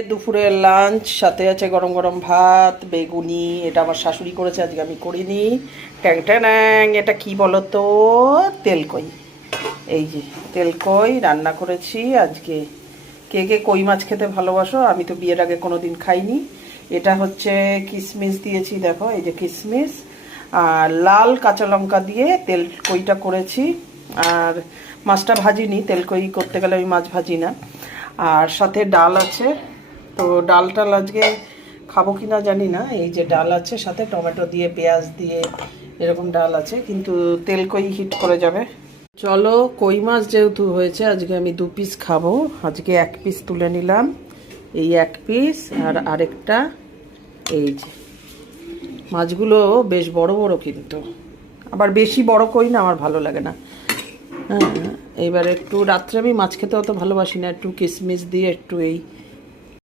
দুপুরের লাঞ্চ, সাথে আছে গরম গরম ভাত, বেগুনি। এটা আমার শাশুড়ি করেছে, আজকে আমি করিনি। ট্যাং ট্যাং, এটা কি বলো তো? তেলকই। এই যে তেলকই রান্না করেছি আজকে। কে কে কই মাছ খেতে ভালোবাসো? আমি তো বিয়ের আগে কোনো দিন খাইনি। এটা হচ্ছে কিশমিশ দিয়েছি, দেখো এই যে কিশমিশ আর লাল কাঁচা লঙ্কা দিয়ে তেলকইটা করেছি। আর মাছটা ভাজিনি, তেলকই করতে গেলে আমি মাছ ভাজি না। আর সাথে ডাল আছে। তো ডালটা আজকে খাবো কি না জানি না। এই যে ডাল আছে, সাথে টমেটো দিয়ে পেঁয়াজ দিয়ে এরকম ডাল আছে, কিন্তু তেলকই হিট করে যাবে। চলো, কই মাছ যেহেতু হয়েছে আজকে আমি 2 পিস খাবো। আজকে 1 পিস তুলে নিলাম, এই 1 পিস আর আরেকটা। এই যে মাছগুলো বেশ বড় বড়, কিন্তু আবার বেশি বড় কই না, আমার ভালো লাগে না। হ্যাঁ, এইবার একটু রাত্রে আমি মাছ খেতে অত ভালোবাসি না, একটু কিশমিশ দিয়ে একটু এই